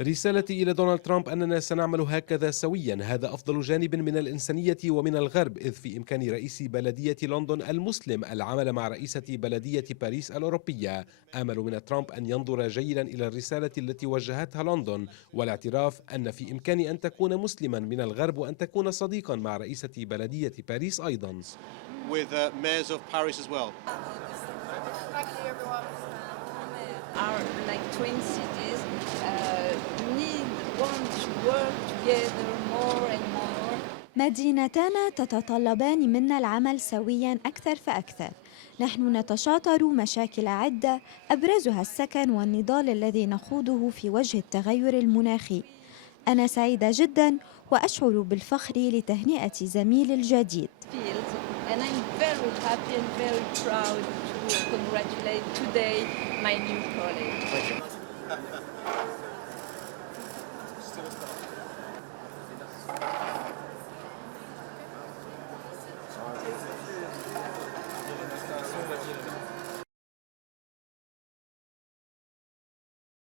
رسالتي إلى دونالد ترامب أننا سنعمل هكذا سويا، هذا أفضل جانب من الإنسانية ومن الغرب، إذ في إمكان رئيس بلدية لندن المسلم العمل مع رئيسة بلدية باريس الأوروبية. آمل من ترامب أن ينظر جيدا إلى الرسالة التي وجهتها لندن، والاعتراف أن في إمكان أن تكون مسلما من الغرب وأن تكون صديقا مع رئيسة بلدية باريس أيضا. مدينتانا تتطلبان منا العمل سويا أكثر فأكثر. نحن نتشاطر مشاكل عدة أبرزها السكن والنضال الذي نخوضه في وجه التغير المناخي. أنا سعيدة جدا وأشعر بالفخر لتهنئة زميلي الجديد. congratulate today my new colleague.